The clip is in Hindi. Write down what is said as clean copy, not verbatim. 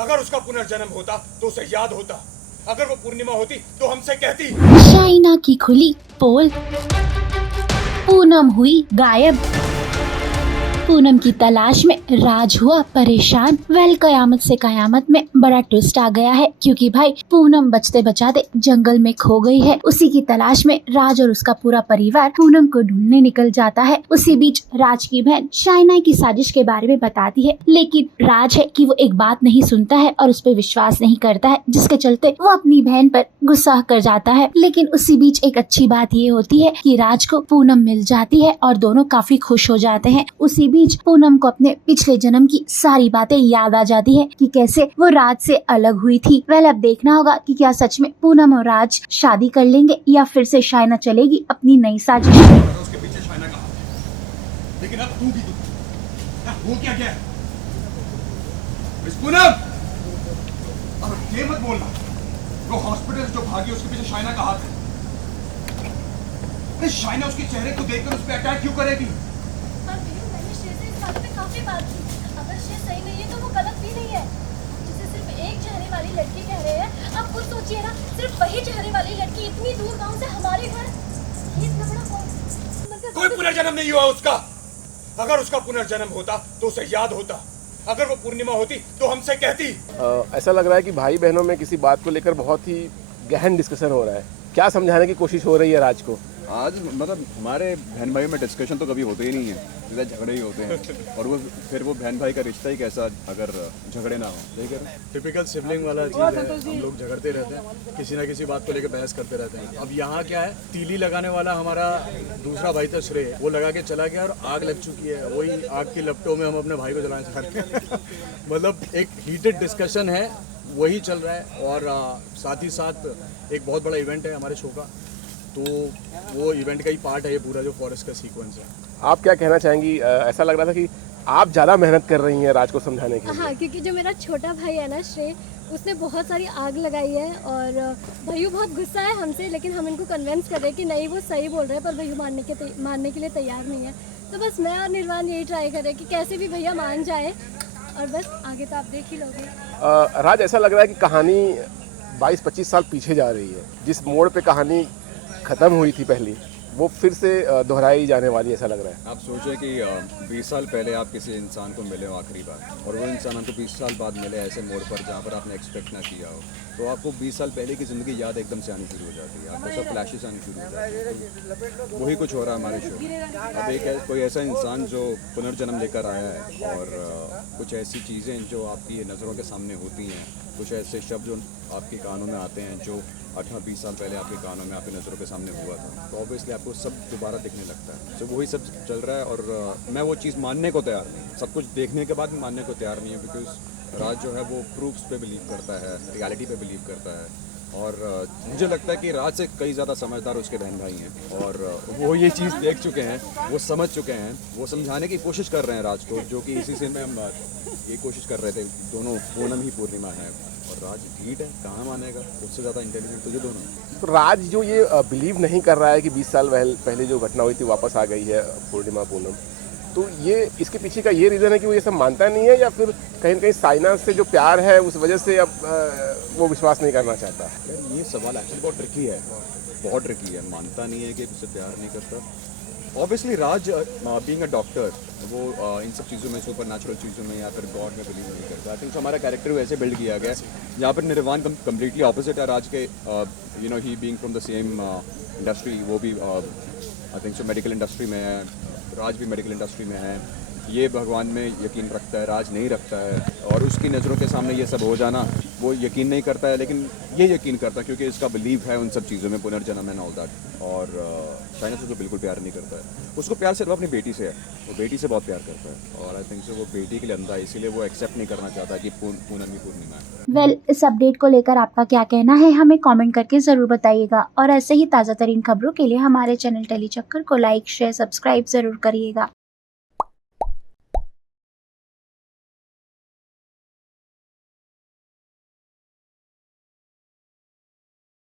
अगर उसका पुनर्जन्म होता तो उसे याद होता। अगर वो पूर्णिमा होती तो हमसे कहती। शाइना की खुली पोल, पूनम हुई गायब, पूनम की तलाश में राज हुआ परेशान। वेल, कयामत से कयामत में बड़ा ट्विस्ट आ गया है, क्योंकि भाई पूनम बचते बचाते जंगल में खो गई है। उसी की तलाश में राज और उसका पूरा परिवार पूनम को ढूंढने निकल जाता है। उसी बीच राज की बहन शाइना की साजिश के बारे में बताती है, लेकिन राज है कि वो एक बात नहीं सुनता है और उस पर विश्वास नहीं करता है, जिसके चलते वो अपनी बहन पर गुस्सा कर जाता है। लेकिन उसी बीच एक अच्छी बात ये होती है कि राज को पूनम मिल जाती है और दोनों काफी खुश हो जाते हैं। उसी बीच पूनम को अपने पिछले जन्म की सारी बातें याद आ जाती है कि कैसे वो राज से अलग हुई थी। वेल, अब देखना होगा कि क्या सच में पूनम और राज शादी कर लेंगे या फिर से शाइना चलेगी अपनी नई साजिश। उसके पीछे शाइना का हाथ है। लेकिन अब तू भी वो क्या क्या है? मिस पूनम, अब ये मत बोलना वो हॉस्पिटल जो भागी उसके पीछे शाइना का हाथ है। अरे शाइना उसके चेहरे को देखकर उस पर अटैक क्यों करेगी? बात पे काफी बात की। अगर शेर सही नहीं है तो वो गलत भी नहीं है। जिसे सिर्फ एक चेहरे वाली लड़की कह रहे हैं, आप खुद सोचिए ना, सिर्फ वही चेहरे वाली लड़की इतनी दूर गांव से हमारे घर, ये इतना बड़ा मतलब कोई पुनर्जन्म नहीं हुआ उसका। अगर उसका पुनर्जन्म होता तो उसे याद होता। अगर वो पूर्णिमा होती तो हमसे कहती। ऐसा लग रहा है कि भाई बहनों में किसी बात को लेकर बहुत ही गहन डिस्कशन हो रहा है। क्या समझाने की कोशिश हो रही है राज को? आज मतलब हमारे बहन भाई में डिस्कशन तो कभी होते ही नहीं है, सीधा झगड़े ही होते हैं। और वो फिर वो बहन भाई का रिश्ता ही कैसा अगर झगड़े ना हो। ठीक है, टिपिकल सिबलिंग वाला चीज़ है। हम लोग झगड़ते रहते हैं, किसी ना किसी बात को लेकर बहस करते रहते हैं। अब यहाँ क्या है, तीली लगाने वाला हमारा दूसरा भाई था श्रेय, वो लगा के चला गया और आग लग चुकी है। वही आग की लपटों में हम अपने भाई को जलाना चाह रहे हैं। मतलब एक हीटेड डिस्कशन है, वही चल रहा है। और साथ ही साथ एक बहुत बड़ा इवेंट है हमारे शो का, तो वो इवेंट का ही पार्ट है ये पूरा जो फॉरेस्ट का सीक्वेंस है। आप क्या कहना चाहेंगी? ऐसा लग रहा था कि आप ज़्यादा मेहनत कर रही हैं राज को समझाने के लिए। हाँ, क्योंकि जो मेरा छोटा भाई है ना श्रेय, उसने बहुत सारी आग लगाई है और भैयू बहुत गुस्सा है हमसे, लेकिन हम इनको कन्विंस कर रहे हैं कि नहीं वो सही बोल रहे हैं, पर भैयू मानने के लिए तैयार नहीं है। तो बस मैं और निर्वाण यही ट्राई कर रहे हैं कि कैसे भी भैया मान जाए, और बस आगे तो आप देख ही लोगे। राज, ऐसा लग रहा है कि कहानी 22-25 साल पीछे जा रही है। जिस मोड़ पे कहानी ख़त्म हुई थी पहली, वो फिर से दोहराई जाने वाली, ऐसा लग रहा है। आप सोचें कि 20 साल पहले आप किसी इंसान को मिले हो आखिरी बार, और वो इंसान आपको 20 साल बाद मिले ऐसे मोड़ पर जहाँ पर आपने एक्सपेक्ट ना किया हो, तो आपको 20 साल पहले की ज़िंदगी याद एकदम से आनी शुरू हो जाती है। आपको सब फ्लैशेस आनी शुरू हो जाती है। वही कुछ हो रहा है हमारे शो। अब कोई ऐसा इंसान जो पुनर्जन्म लेकर आया है, और कुछ ऐसी चीज़ें जो आपकी नज़रों के सामने होती हैं, कुछ ऐसे शब्द जो आपके कानों में आते हैं जो 18-20 साल पहले आपके कानों में, आपकी नज़रों के सामने हुआ था, तो ऑब्वियसली आपको सब दोबारा दिखने लगता है। तो वही सब चल रहा है, और मैं वो चीज़ मानने को तैयार नहीं। सब कुछ देखने के बाद भी मानने को तैयार नहीं है, बिकॉज राज जो है वो प्रूफ्स पे बिलीव करता है, रियलिटी पे बिलीव करता है। और मुझे लगता है कि राज से कई ज़्यादा समझदार उसके बहन भाई हैं, और वो ये चीज़ देख चुके हैं, वो समझ चुके हैं, वो समझाने की कोशिश कर रहे हैं राज को, जो कि इसी से में हम ये कोशिश कर रहे थे। दोनों पूनम ही पूर्णिमा है, और राज ढीठ है, कहाँ मानेगा? उससे ज़्यादा इंटेलिजेंट तो ये दोनों। तो राज जो ये बिलीव नहीं कर रहा है कि 20 साल पहले जो घटना हुई थी वापस आ गई है पूर्णिमा पूनम, तो ये इसके पीछे का ये रीज़न है कि वो ये सब मानता नहीं है, या फिर कहीं ना कहीं शाइना से जो प्यार है उस वजह से अब वो विश्वास नहीं करना चाहता? यार ये सवाल एक्चुअली बहुत ट्रिकी है, बहुत ट्रिकी है। मानता नहीं है कि उससे प्यार नहीं करता। Obviously Raj being a doctor, वो इन सब चीज़ों में, सुपर नेचुरल चीज़ों में या फिर गॉड में बिलीव नहीं करता। आई थिंक हमारा कैरेक्टर वैसे बिल्ड किया गया है। यहाँ पर निर्वाण कम्प्लीटली ऑपोजिट है राज के। You know, he being from the same industry, वो भी I think so medical industry में है, राज भी मेडिकल इंडस्ट्री में है। ये भगवान में यकीन रखता है, राज नहीं रखता है, और उसकी नज़रों के सामने ये सब हो जाना, वो यकीन नहीं करता है, लेकिन ये यकीन करता है क्योंकि इसका बिलीव है उन सब चीज़ों में, पुनर्जन्म एंड ऑल दैट। और शाइना से तो बिल्कुल प्यार नहीं करता है। उसको प्यार सिर्फ अपनी बेटी से है, वो बेटी से बहुत प्यार करता है, और आई थिंक सो वो बेटी के लिए अंधा है, इसीलिए वो एक्सेप्ट नहीं करना चाहता कि पूनम ही पूर्णिमा है। वेल, इस अपडेट को लेकर आपका क्या कहना है, हमें कमेंट करके जरूर बताइएगा। और ऐसे ही ताज़ा तरीन खबरों के लिए हमारे चैनल टेली चक्कर को लाइक, शेयर, सब्सक्राइब जरूर करिएगा।